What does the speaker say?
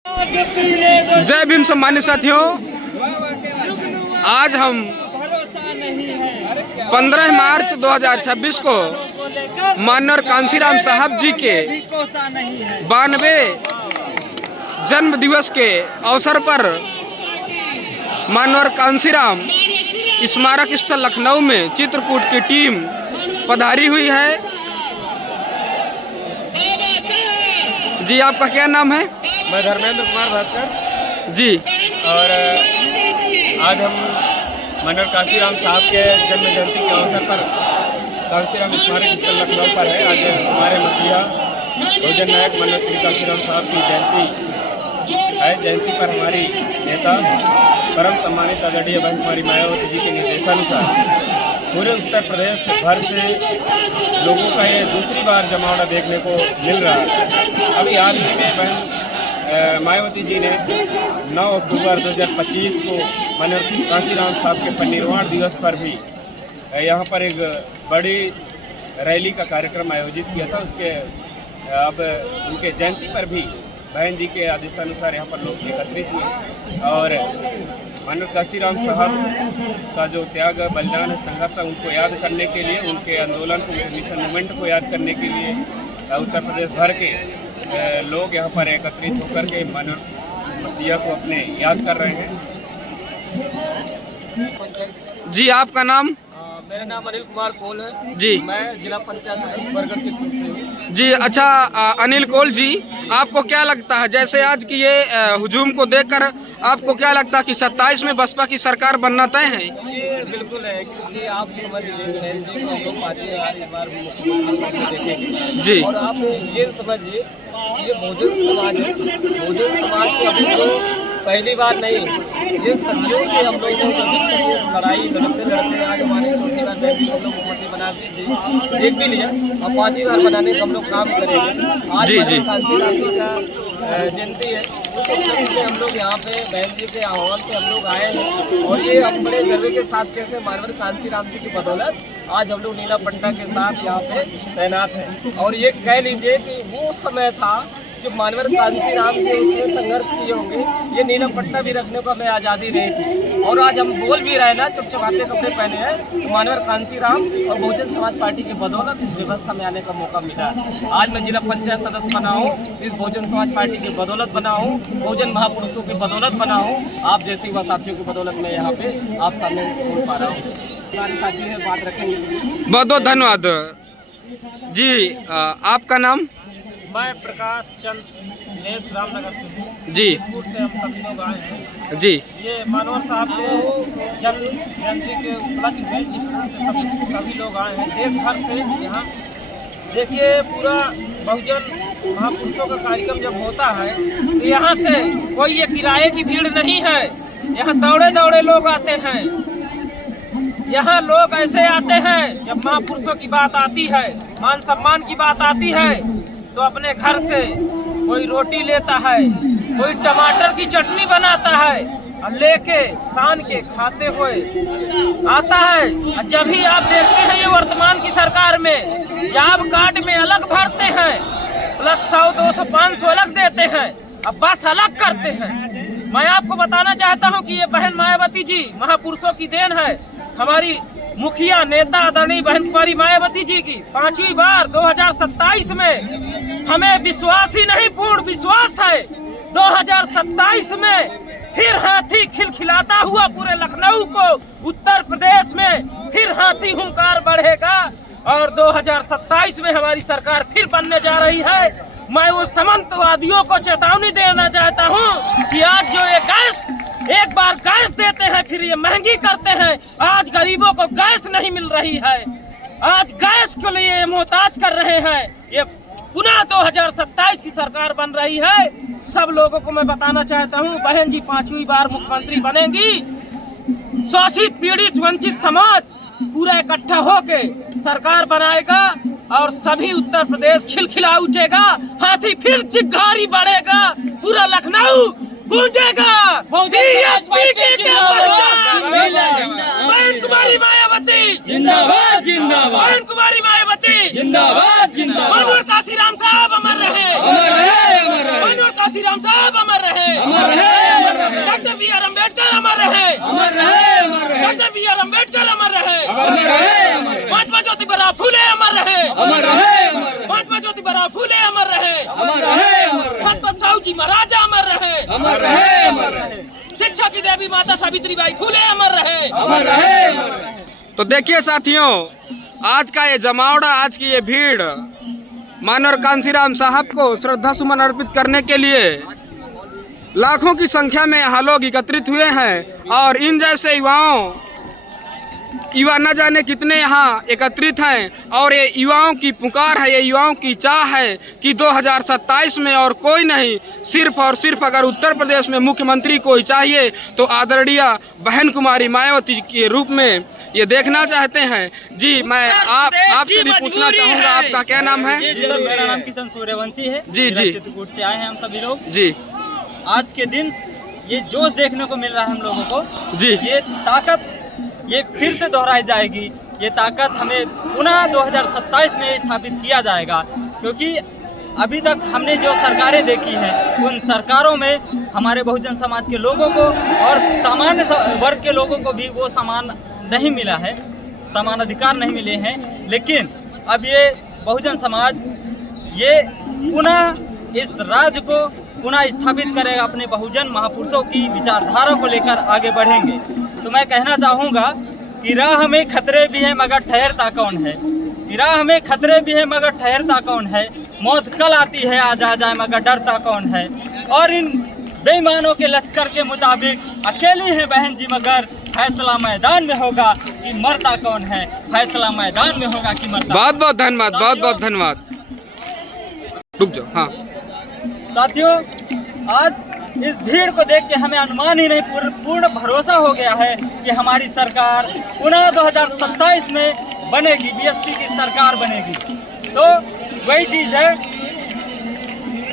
जय भीम सम्मानित साथियों, आज हम 15 मार्च 2026 को माननीय कांशीराम साहब जी के 92वें जन्म दिवस के अवसर पर माननीय कांशीराम स्मारक स्थल लखनऊ में चित्रकूट की टीम पधारी हुई है। जी, आपका क्या नाम है? मैं धर्मेंद्र कुमार भास्कर जी। और आज हम माननीय कांशीराम साहब के जन्म जयंती के अवसर पर कांशीराम स्मारक स्थल लखनऊ पर है। आज हमारे मसीहा बहुजन नायक माननीय श्री कांशीराम साहब की जयंती है। जयंती पर हमारी नेता परम सम्मानित आदरणीय बहन कुमारी मायावती जी के निर्देशानुसार पूरे उत्तर प्रदेश भर से लोगों का ये दूसरी बार जमावड़ा देखने को मिल रहा है। अभी हाल ही में बहन मायावती जी ने 9 अक्टूबर 2025 को माननीय कांशीराम साहब के परिनिर्वाण दिवस पर भी यहाँ पर एक बड़ी रैली का कार्यक्रम आयोजित किया था। उसके अब उनके जयंती पर भी बहन जी के आदेशानुसार यहाँ पर लोग एकत्रित हुए और माननीय कांशीराम साहब का जो त्याग बलिदान है, संघर्ष है, उनको याद करने के लिए, उनके आंदोलन को, मिशन मूवमेंट को याद करने के लिए उत्तर प्रदेश भर के लोग यहाँ पर एकत्रित होकर के माननीय मसीहा को अपने याद कर रहे हैं। जी, आपका नाम? मेरा नाम अनिल कुमार कोल है जी। मैं जिला पंचायत सदस्य बरगढ़ चित्रकूट से हूँ। जी, अच्छा, अनिल कोल जी, आपको क्या लगता है, जैसे आज की ये हुजूम को देखकर आपको क्या लगता है कि 27 में बसपा की सरकार बनना तय है? ये बिल्कुल है, क्योंकि आप समझ लीजिए जी को हम लोग पार्टी इस बार मुख्यमंत्री देखेंगे जी। और आप ये समझिए ये बहुजन समाज है। बहुजन समाज को अभी तो पहली बार नहीं, ये सदियों से हम लोग लड़ाई लड़ते आज हमारी चौथी बार हम लोग मुख्यमंत्री बना देख भी लिया और 5वीं बार बनाने का हम लोग काम करेंगे। आज कांशीराम जी का जयंती है, उस अवसर में हम लोग यहाँ पे बहन जी के आह्वान पे हम लोग आए हैं और ये हम बड़े गर्व के साथ कहते हैं माननीय कांशीराम जी की बदौलत आज हम लोग नीला पट्टा के साथ यहाँ पे तैनात हैं। और ये कह लीजिए कि वो समय था जो माननीय कांशीराम जी उसमें संघर्ष किए होंगे, ये नीला पट्टा भी रखने को हमें आज़ादी नहीं थी। और आज हम बोल भी रहे ना, चमचमाते कपड़े पहने हैं, तो माननीय कांशीराम और बहुजन समाज पार्टी की बदौलत इस व्यवस्था में आने का मौका मिला। आज मैं जिला पंचायत सदस्य बना हूँ, इस बहुजन समाज पार्टी की बदौलत बना हूँ, बहुजन महापुरुषों की बदौलत बना हूँ, आप जैसे युवा साथियों की बदौलत मैं यहाँ पे आप सामने बोल पा रहा हूँ। हमारे साथी है, बात रखेंगे। बहुत बहुत धन्यवाद जी। आपका नाम? मैं प्रकाश चंद देश रामनगर से जी। से हम सभी लोग आए हैं। जी, ये माननीय साहब के जन्म जयंती के उपलक्ष्य में चित्रकूट से सभी लोग आए हैं, देश भर से। यहाँ देखिए, पूरा बहुजन महापुरुषों का कार्यक्रम जब होता है तो यहाँ से कोई ये किराए की भीड़ नहीं है, यहाँ दौड़े दौड़े लोग आते हैं। यहाँ लोग ऐसे आते हैं, जब महापुरुषों की बात आती है, मान सम्मान की बात आती है, तो अपने घर से कोई रोटी लेता है, कोई टमाटर की चटनी बनाता है और लेके सान के खाते हुए आता है। और जब भी आप देखते हैं ये वर्तमान की सरकार में जॉब कार्ड में अलग भरते हैं, प्लस 100, 200, 500 अलग देते हैं, अब बस अलग करते हैं। मैं आपको बताना चाहता हूं कि ये बहन मायावती जी महापुरुषों की देन है। हमारी मुखिया नेता आदरणीय बहन कुमारी मायावती जी की 5वीं बार 2027 में हमें विश्वास ही नहीं, पूर्ण विश्वास है 2027 में फिर हाथी खिलखिलाता हुआ पूरे लखनऊ को, उत्तर प्रदेश में फिर हाथी हुंकार बढ़ेगा और 2027 में हमारी सरकार फिर बनने जा रही है। मैं उस सामंतवादियों को चेतावनी देना चाहता हूं कि आज जो ये गैस एक बार गैस देते हैं फिर ये महंगी करते हैं। आज गरीबों को गैस नहीं मिल रही है, आज गैस के लिए मोहताज कर रहे हैं। ये पुनः 2027 की सरकार बन रही है। सब लोगों को मैं बताना चाहता हूं, बहन जी 5वीं बार मुख्यमंत्री बनेंगी। शोषित पीड़ित वंचित समाज पूरा इकट्ठा होके सरकार बनाएगा और सभी उत्तर प्रदेश खिलखिला उठेगा, हाथी फिर चिंगारी बढ़ेगा, पूरा लखनऊ गूंजेगा। बहन कुमारी मायावती जिंदाबाद, जिंदाबाद। बहन कुमारी मायावती जिंदाबाद, जिंदाबाद। कांशीराम साहब अमर रहे, अमर रहे, अमर रहे। कांसीराम साहब अमर रहे, डॉक्टर बी आर अम्बेडकर अमर रहे, डॉक्टर बी आर अम्बेडकर अमर रहे, महात्मा ज्योतिबा फूले अमर रहे, महात्मा ज्योतिबा फूले अमर रहे, छत्रपति साहू जी महाराज अमर रहे, शिक्षा की देवी माता सावित्रीबाई फूले अमर रहे। तो देखिए साथियों, आज का ये जमावड़ा, आज की ये भीड़ माननीय कांसीराम साहब को श्रद्धा सुमन अर्पित करने के लिए लाखों की संख्या में यहाँ लोग एकत्रित हुए हैं। और इन जैसे युवा न जाने कितने यहाँ एकत्रित हैं। और ये युवाओं की पुकार है, ये युवाओं की चाह है कि 2027 में और कोई नहीं, सिर्फ और सिर्फ अगर उत्तर प्रदेश में मुख्यमंत्री कोई चाहिए तो आदरणीय बहन कुमारी मायावती के रूप में ये देखना चाहते हैं। जी, मैं आपसे भी पूछना चाहूँगा, आपका क्या नाम है? जी सर, मेरा नाम किशन सूर्यवंशी है। जी जी, चित्रकूट से आए हैं हम सभी लोग। जी, आज के दिन ये जोश देखने को मिल रहा है हम लोगों को। जी, ये ताकत ये फिर से दोहराई जाएगी। ये ताकत हमें पुनः 2027 में स्थापित किया जाएगा, क्योंकि अभी तक हमने जो सरकारें देखी हैं उन सरकारों में हमारे बहुजन समाज के लोगों को और सामान्य वर्ग के लोगों को भी वो समान नहीं मिला है, समान अधिकार नहीं मिले हैं। लेकिन अब ये बहुजन समाज ये पुनः इस राज्य को पुनः स्थापित करेगा, अपने बहुजन महापुरुषों की विचारधारा को लेकर आगे बढ़ेंगे। तो मैं कहना चाहूँगा कि राह में खतरे भी हैं मगर ठहरता कौन है, कि राह में खतरे भी हैं मगर ठहरता कौन है, मौत कल आती है आज आ जाए मगर डरता कौन है। और इन बेईमानों के लश्कर के मुताबिक अकेली है बहन जी मगर फैसला मैदान में होगा कि मरता कौन है, फैसला मैदान में होगा कि मरता। बहुत बहुत धन्यवाद, बहुत बहुत धन्यवाद। रुक जाओ। हाँ साथियों, आज इस भीड़ को देख के हमें अनुमान ही नहीं, पूर्ण भरोसा हो गया है कि हमारी सरकार पुनः 2027 में बनेगी, बीएसपी की सरकार बनेगी। तो वही चीज़ है